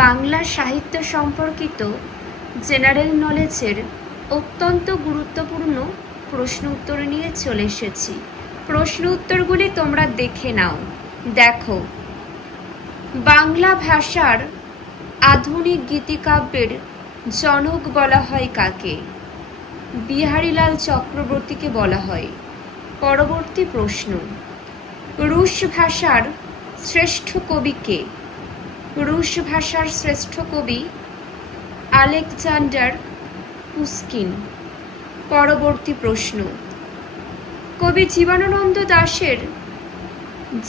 বাংলা সাহিত্য সম্পর্কিত জেনারেল নলেজের অত্যন্ত গুরুত্বপূর্ণ প্রশ্ন উত্তর নিয়ে চলে এসেছি। প্রশ্ন উত্তরগুলি তোমরা দেখে নাও। দেখো, বাংলা ভাষার আধুনিক গীতিকাব্যের জনক বলা হয় কাকে? বিহারীলাল চক্রবর্তীকে বলা হয়। পরবর্তী প্রশ্ন, রুশ ভাষার শ্রেষ্ঠ কবি কে? রুশ ভাষার শ্রেষ্ঠ কবি আলেকজান্ডার পুশকিন। পরবর্তী প্রশ্ন, কবি জীবনানন্দ দাশের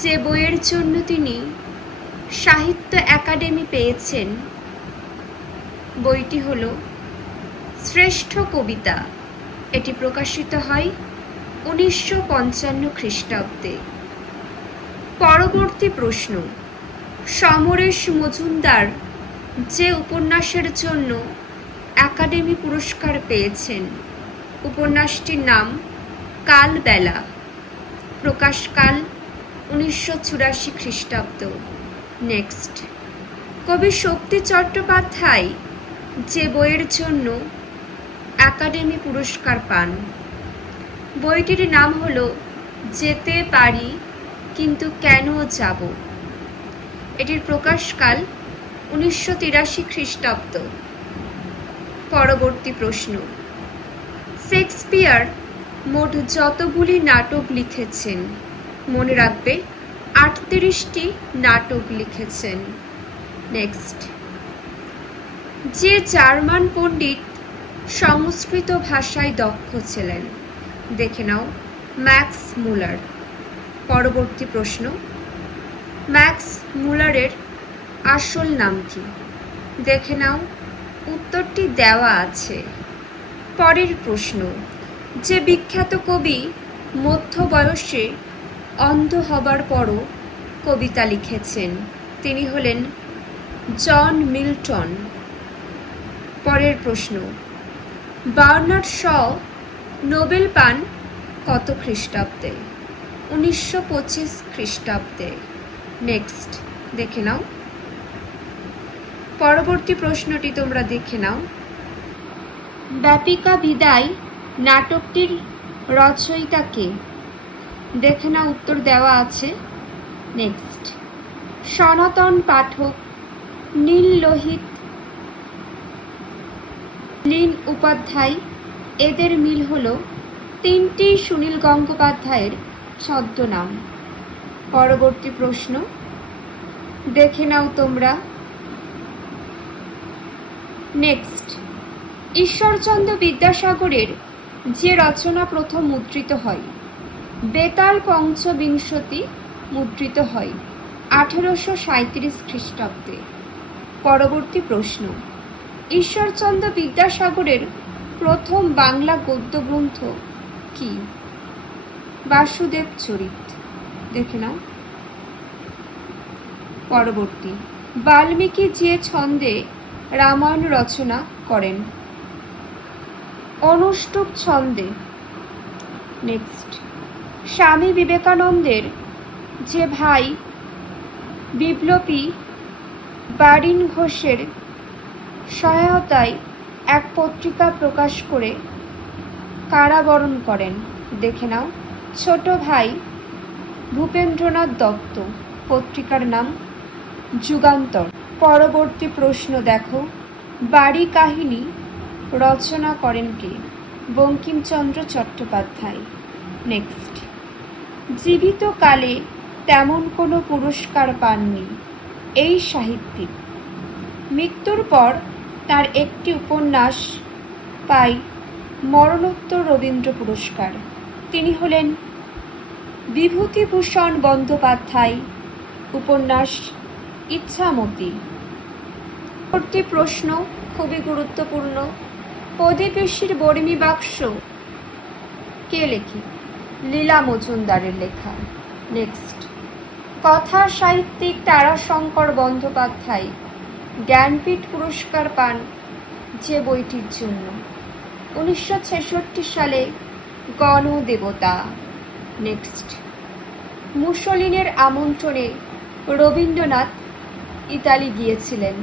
যে বইয়ের জন্য তিনি সাহিত্য একাডেমি পেয়েছেন, বইটি হল শ্রেষ্ঠ কবিতা। এটি প্রকাশিত হয় 1955 খ্রিস্টাব্দে। পরবর্তী প্রশ্ন, সমরেশ মজুমদার যে উপন্যাসের জন্য একাডেমি পুরস্কার পেয়েছেন, উপন্যাসটির নাম কালবেলা। প্রকাশকাল 1984 খ্রিস্টাব্দ। নেক্সট, কবি শক্তি চট্টোপাধ্যায় যে বইয়ের জন্য একাডেমি পুরস্কার পান, বইটির নাম হল যেতে পারি কিন্তু কেন যাব। এটির প্রকাশকাল 1983 খ্রিস্টাব্দ। পরবর্তী প্রশ্ন, শেক্সপিয়ার মোট যতগুলি নাটক লিখেছেন? মনে রাখবে, 38টি নাটক লিখেছেন। নেক্সট, যে জার্মান পণ্ডিত সংস্কৃত ভাষায় দক্ষ ছিলেন? দেখে নাও, ম্যাক্স মুলার। পরবর্তী প্রশ্ন, ম্যাক্স মুলারের আসল নাম কি? দেখে নাও, উত্তরটি দেওয়া আছে। পরের প্রশ্ন, যে বিখ্যাত কবি মধ্য বয়সে অন্ধ হবার পরও কবিতা লিখেছেন, তিনি হলেন জন মিল্টন। পরের প্রশ্ন, বার্নার্ড শ নোবেল পান কত খ্রিস্টাব্দে? 1925 খ্রিস্টাব্দে। নেক্সট, দেখে নাও। পরবর্তী প্রশ্নটি তোমরা দেখে নাও, ব্যাপিকা বিদায় নাটকটির রচয়িতা কে? দেখে নাও, উত্তর দেওয়া আছে। নেক্সট, সনাতন পাঠক, নীল লোহিত, লীন উপাধ্যায়, এদের মিল হল তিনটি সুনীল গঙ্গোপাধ্যায়ের ছদ্মনাম। পরবর্তী প্রশ্ন দেখে নাও তোমরা। নেক্সট, ঈশ্বরচন্দ্র বিদ্যাসাগরের যে রচনা প্রথম মুদ্রিত হয়? বেতাল পঞ্চবিংশতি মুদ্রিত হয় 1837 খ্রিস্টাব্দে। পরবর্তী প্রশ্ন, ঈশ্বরচন্দ্র বিদ্যাসাগরের প্রথম বাংলা গদ্য গ্রন্থ কি? বাসুদেব চরিত। দেখে নাও। পরবর্তী, বাল্মীকি যে ছন্দে রামায়ণ রচনা করেন? অনুষ্টুপ ছন্দে। নেক্সট, স্বামী বিবেকানন্দের যে ভাই বিপ্লবী বারিন ঘোষের সহায়তায় এক পত্রিকা প্রকাশ করে কারাবরণ করেন? দেখে নাও, ছোট ভাই ভূপেন্দ্রনাথ দত্ত। পত্রিকার নাম যুগান্তর। পরবর্তী প্রশ্ন দেখো, বাড়ি কাহিনী রচনা করেন কে? বঙ্কিমচন্দ্র চট্টোপাধ্যায়। নেক্সট, জীবিত কালে তেমন কোনো পুরস্কার পাননি এই সাহিত্যিক। মৃত্যুর পর তার একটি উপন্যাস পায় মরণোত্তর রবীন্দ্র পুরস্কার। তিনি হলেন বিভূতিভূষণ বন্দ্যোপাধ্যায়। উপন্যাস ইচ্ছামতি। পরবর্তী প্রশ্ন খুবই গুরুত্বপূর্ণ, প্রদীপেশীর বর্মী বাক্স কে লেখে? লীলা মজুমদারের লেখা। নেক্সট, কথা সাহিত্যিক তারাশঙ্কর বন্দ্যোপাধ্যায় জ্ঞানপীঠ পুরস্কার পান যে বইটির জন্য? 1966 সালে গণদেবতা। নেক্সট, মুসলিনের আমন্ত্রণে রবীন্দ্রনাথ ইতালি গিয়েছিলেন।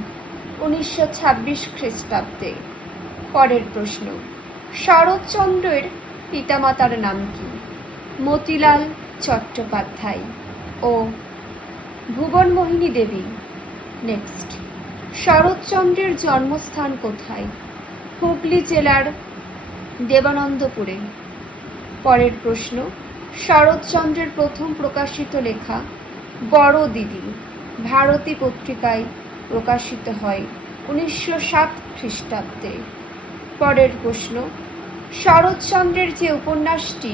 1926 খ্রিস্টাব্দে। পরের প্রশ্ন, শরৎচন্দ্রের পিতামাতার নাম কি? মতিলাল চট্টোপাধ্যায় ও ভুবনমোহিনী দেবী। নেক্সট, শরৎচন্দ্রের জন্মস্থান কোথায়? হুগলি জেলার দেবানন্দপুরে। পরের প্রশ্ন, শরৎচন্দ্রের প্রথম প্রকাশিত লেখা বড় দিদি ভারতী পত্রিকায় প্রকাশিত হয় 1907 খ্রিস্টাব্দে। পরের প্রশ্ন, শরৎচন্দ্রের যে উপন্যাসটি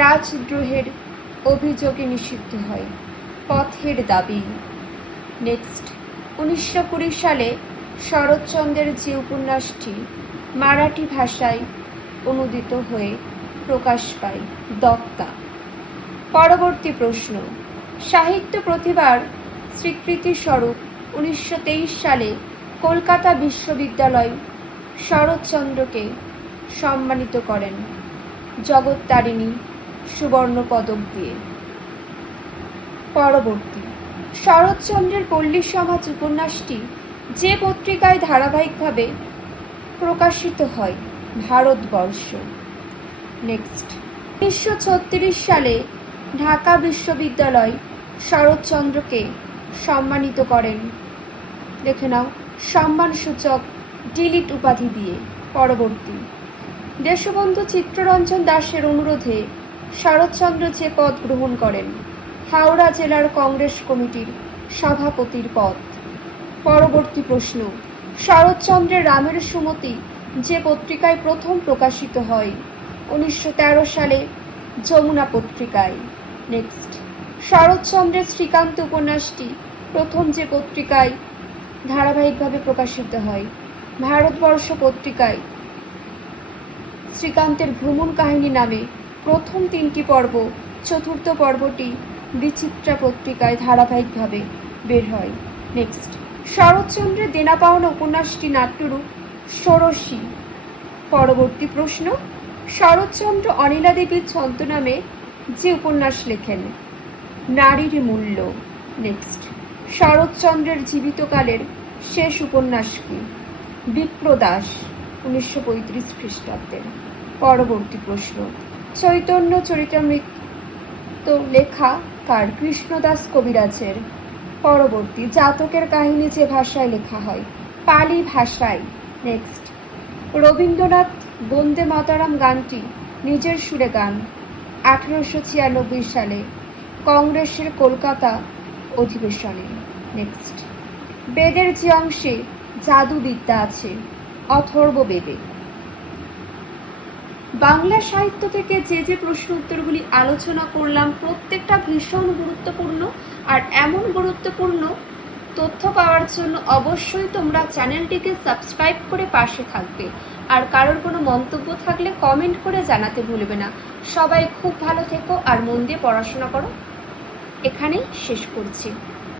রাজদ্রোহের অভিযোগে নিষিদ্ধ হয়? পথের দাবি। নেক্সট, 1920 সালে শরৎচন্দ্রের যে উপন্যাসটি মারাঠি ভাষায় অনুদিত হয়ে প্রকাশ পায়? দত্তা। পরবর্তী প্রশ্ন, সাহিত্য প্রতিভার স্বীকৃতিস্বরূপ 1923 সালে কলকাতা বিশ্ববিদ্যালয় শরৎচন্দ্রকে সম্মানিত করেন জগত্তারিণী সুবর্ণ পদক দিয়ে। পরবর্তী, শরৎচন্দ্রের পল্লী সমাজ উপন্যাসটি যে পত্রিকায় ধারাবাহিকভাবে প্রকাশিত হয়? ভারতবর্ষ। নেক্সট, 1936 সালে ঢাকা বিশ্ববিদ্যালয় শরৎচন্দ্রকে সম্মানিত করেন, দেখে নাও, সম্মানসূচক ডিলিট উপাধি দিয়ে। পরবর্তী, দেশবন্ধু চিত্তরঞ্জন দাশের অনুরোধে শরৎচন্দ্র যে পদ গ্রহণ করেন? হাওড়া জেলার কংগ্রেস কমিটির সভাপতির পদ। পরবর্তী প্রশ্ন, শরৎচন্দ্রের রামের সুমতি যে পত্রিকায় প্রথম প্রকাশিত হয়? 1913 সালে যমুনা পত্রিকায়। নেক্সট, শরৎচন্দ্রের শ্রীকান্ত উপন্যাসটি প্রথম যে পত্রিকায় ধারাবাহিকভাবে প্রকাশিত হয়? ভারতবর্ষ পত্রিকায়। শ্রীকান্তের ভ্রমণ কাহিনী নামে প্রথম 3টি পর্ব, চতুর্থ পর্বটি বিচিত্রা পত্রিকায় ধারাবাহিকভাবে বের হয়। নেক্সট, শরৎচন্দ্রের দেনা পাওনা উপন্যাসটি নাট্যরূপ ষোড়শী। পরবর্তী প্রশ্ন, শরৎচন্দ্র অনিলা দেবীর ছদ্মনামে যে উপন্যাস লেখেন? নারীর মূল্য। নেক্সট, শরৎচন্দ্রের জীবিতকালের শেষ উপন্যাস কি? বিপ্রদাস 1935 খ্রিস্টাব্দের। পরবর্তী প্রশ্ন, চৈতন্য চরিতামৃত লেখা কার? কৃষ্ণদাস কবিরাজের। পরবর্তী, জাতকের কাহিনী যে ভাষায় লেখা হয়? পালি ভাষায়। নেক্সট, রবীন্দ্রনাথ বন্দে মাতরম গানটি নিজের সুরে গান 1896 সালে কংগ্রেসের কলকাতা অধিবেশনে। নেক্সট, বেদের যে অংশে জাদুবিদ্যা আছে? অথর্ববেদে। বাংলা সাহিত্য থেকে যে যে প্রশ্ন উত্তরগুলি আলোচনা করলাম প্রত্যেকটা ভীষণ গুরুত্বপূর্ণ, আর এমন গুরুত্বপূর্ণ তথ্য পাওয়ার জন্য অবশ্যই তোমরা চ্যানেলটিকে সাবস্ক্রাইব করে পাশে থাকবে। আর কারোর কোনো মন্তব্য থাকলে কমেন্ট করে জানাতে ভুলবে না। সবাই খুব ভালো থেকো আর মন দিয়ে পড়াশোনা করো। এখানেই শেষ করছি।